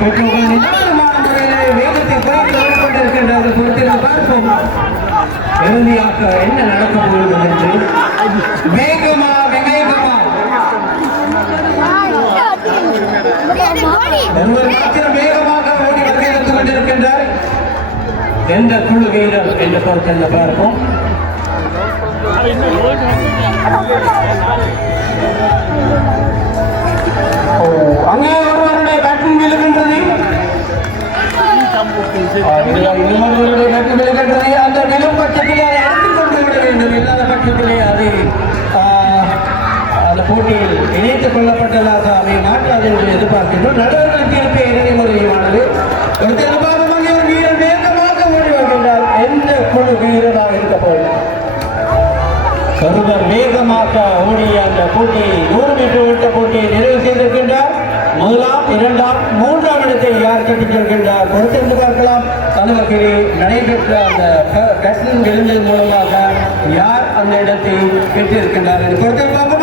பெற்றோர்கள் நிதானமான முறையிலே வேகத்தை குறைத்து ஓடிக்கொண்டிருக்கின்றார்கள். பொறுத்திருந்து பார்ப்போம் இறுதியாக என்ன நடக்கப் போகிறது என்று. வேகமா வேகமா ஒருவர் மாத்திரம் வேகமாக ஓடி வருகிறது கொண்டிருக்கின்றார். எந்த குழு வீரர் என்று பொறுத்திருந்து பார்ப்போம். அங்கே ஒருவருடைய பேட்டிங் விழுகின்றது. இன்னொருவருடைய பேட்டிங் விழுகின்றது. அந்த விழும் பட்சத்திலே அதை எடுத்துக் கொண்டு விட வேண்டும். இல்லாத பட்சத்திலே அது அந்த போட்டியில் இணைத்துக் கொள்ளப்பட்டதாக அவை மாற்றாது என்று எதிர்பார்க்கின்றோம். நடுவர்கள் தீர்ப்பு இறுதி முறையானது. ஒரு எதிர்பார்ப்பு அங்கே ஒரு வீரர் வேகமாக ஓடி வருகின்றார். எந்த குழு வீரராக இருக்க போகிறார்? ஒருவர் வேகமாக ஓடிய அந்த போட்டியை 100 மீட்டர் ஓட்ட போட்டியை நிறைவு செய்திருக்கின்றார். முதலாம், இரண்டாம், மூன்றாம் இடத்தை யார் கட்டிச் செல்கின்றார் பொறுத்திருந்து பார்க்கலாம். கனவகிரி நடைபெற்ற அந்த பேட்டிங் விழுந்ததன் மூலமாக யார் அந்த இடத்தை பெற்றிருக்கின்றார் என்று பொறுத்திருப்பாங்க.